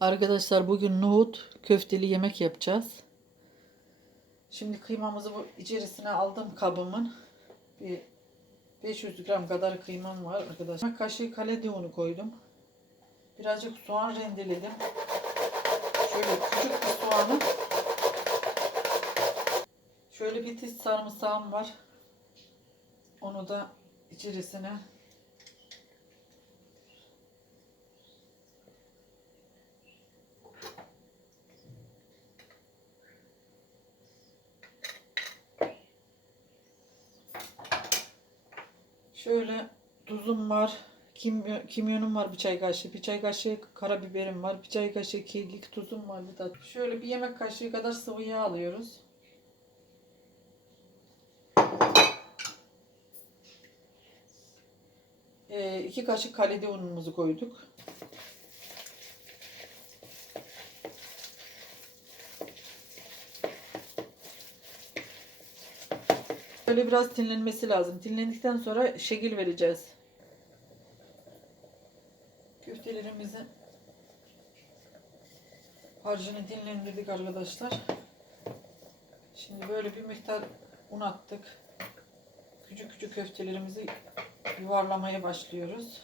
Arkadaşlar bugün nohut köfteli yemek yapacağız. Şimdi kıymamızı bu içerisine aldım kabımın. Bir 500 gram kadar kıymam var arkadaşlar. Kaşığı kaledi unu koydum. Birazcık soğan rendeledim. Şöyle küçük bir soğanı. Şöyle bir tiz sarımsağım var. Onu da içerisine Şöyle tuzum var. Kimyon, kimyonum var bir çay kaşığı. Bir çay kaşığı karabiberim var. Bir çay kaşığı kekik tuzum var. Bir tat. Şöyle bir yemek kaşığı kadar sıvı yağ alıyoruz. Ee, iki kaşık kaledi unumuzu koyduk. Böyle biraz dinlenmesi lazım. Dinlendikten sonra şekil vereceğiz. Köftelerimizi harcını dinlendirdik arkadaşlar. Şimdi böyle bir miktar un attık. Küçük küçük köftelerimizi yuvarlamaya başlıyoruz.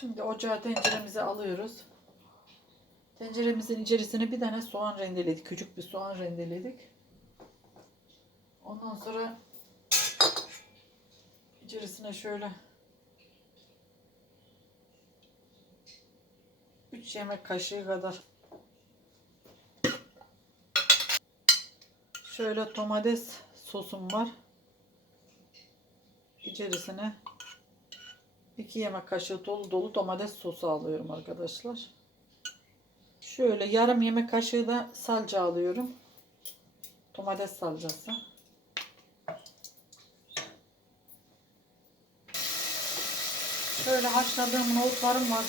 Şimdi ocağa tenceremizi alıyoruz. Tenceremizin içerisine bir tane soğan rendeledik. Küçük bir soğan rendeledik. Ondan sonra içerisine şöyle 3 yemek kaşığı kadar şöyle domates sosum var. İçerisine 2 yemek kaşığı dolu dolu domates sosu alıyorum arkadaşlar. Şöyle yarım yemek kaşığı da salça alıyorum. Domates salçası. Şöyle haşladığım nohutlarım var.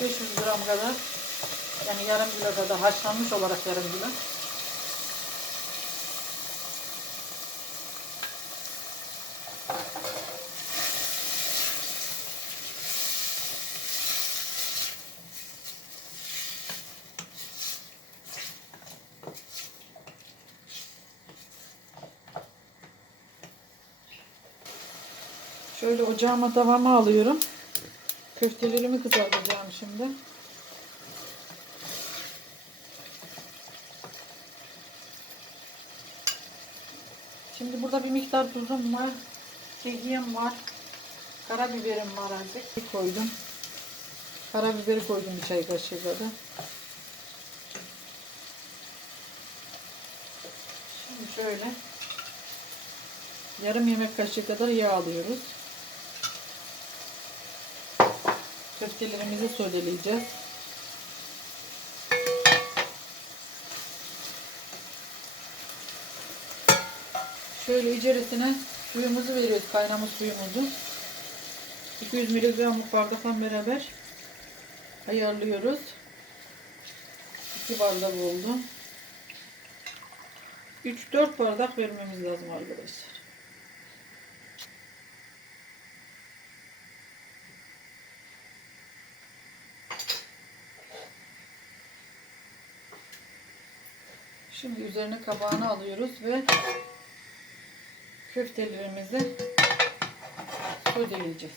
500 gram kadar. Yani yarım kilo kadar haşlanmış olarak yarım kilo. Şöyle ocağıma tavama alıyorum. Köftelerimi kızartacağım şimdi. Şimdi burada bir miktar tuzum var. Kekiğim var. Karabiberim var artık. Koydum. Karabiberi koydum bir çay kaşığı kadar. Şimdi şöyle yarım yemek kaşığı kadar yağ alıyoruz. Köftelerimizi sodeleyeceğiz. Şöyle içerisine suyumuzu veriyoruz. Kaynamış suyumuzu. 200 mg bardakla beraber ayarlıyoruz. 2 bardak oldu. 3-4 bardak vermemiz lazım arkadaşlar. Şimdi üzerine kabağını alıyoruz ve köftelerimizi sodeleyeceğiz.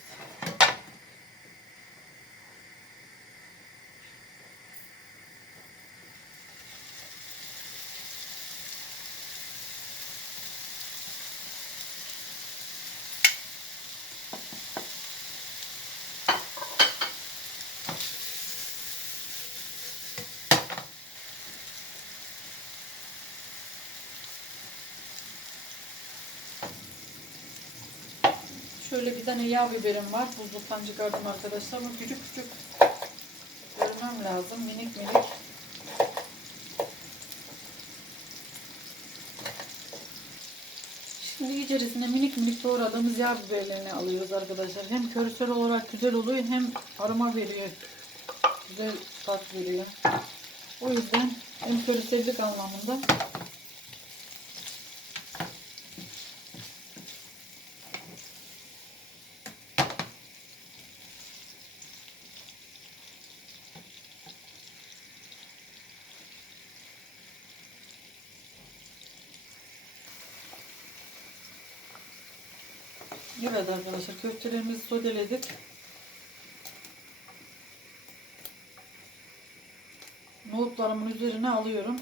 Şöyle bir tane yağ biberim var. Buzluktan çıkardım arkadaşlar. Bunu küçük küçük görmem lazım. Minik minik. Şimdi içerisine minik minik doğradığımız yağ biberlerini alıyoruz arkadaşlar. Hem körsel olarak güzel oluyor hem aroma veriyor. Güzel tat veriyor. O yüzden hem körsellik anlamında Evet arkadaşlar köftelerimizi sodeledik. Nohutlarımın üzerine alıyorum.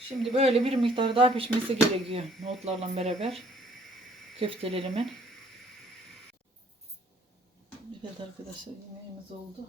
Şimdi böyle bir miktar daha pişmesi gerekiyor nohutlarla beraber köftelerimin. Evet arkadaşlar yemeğimiz oldu.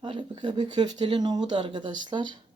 Harika bir köfteli nohut arkadaşlar.